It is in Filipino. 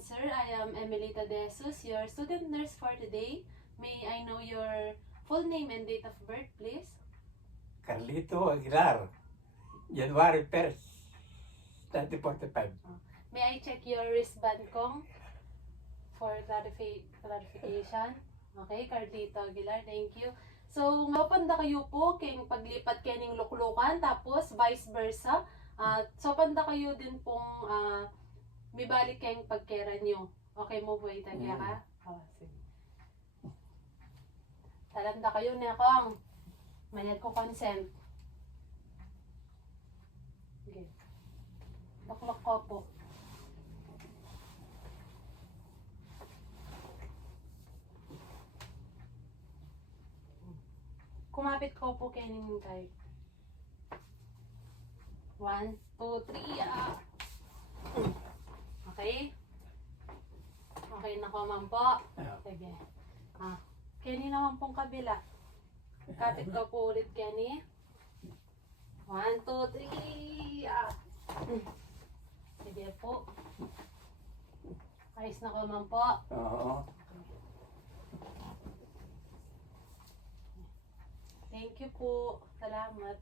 sir. I am Emelita De Jesus, your student nurse for today. May I know your full name and date of birth, please? Carlito Aguilar, January 1st, 1945. May I check your wristband kong for clarification? Okay, Carlito Aguilar, thank you. So, mapanda kayo po kayong paglipat kaning luklukan, tapos vice versa. So, panda kayo din pong may balik kayong pagkera nyo. Okay mo po itagya ka? Sige. Talanda kayo na kong. Mayad ko consent. Okay. Loklok ko po. Kumapit ko po kayo ng tayo. 1, 2, 3, Okay? Okay na ko man po. Sige. Kenny naman pong kabila. Kapit ko po ulit, Kenny. 1, 2, 3. Sige po. Ayos na ko man po. Oo. Thank you po. Salamat.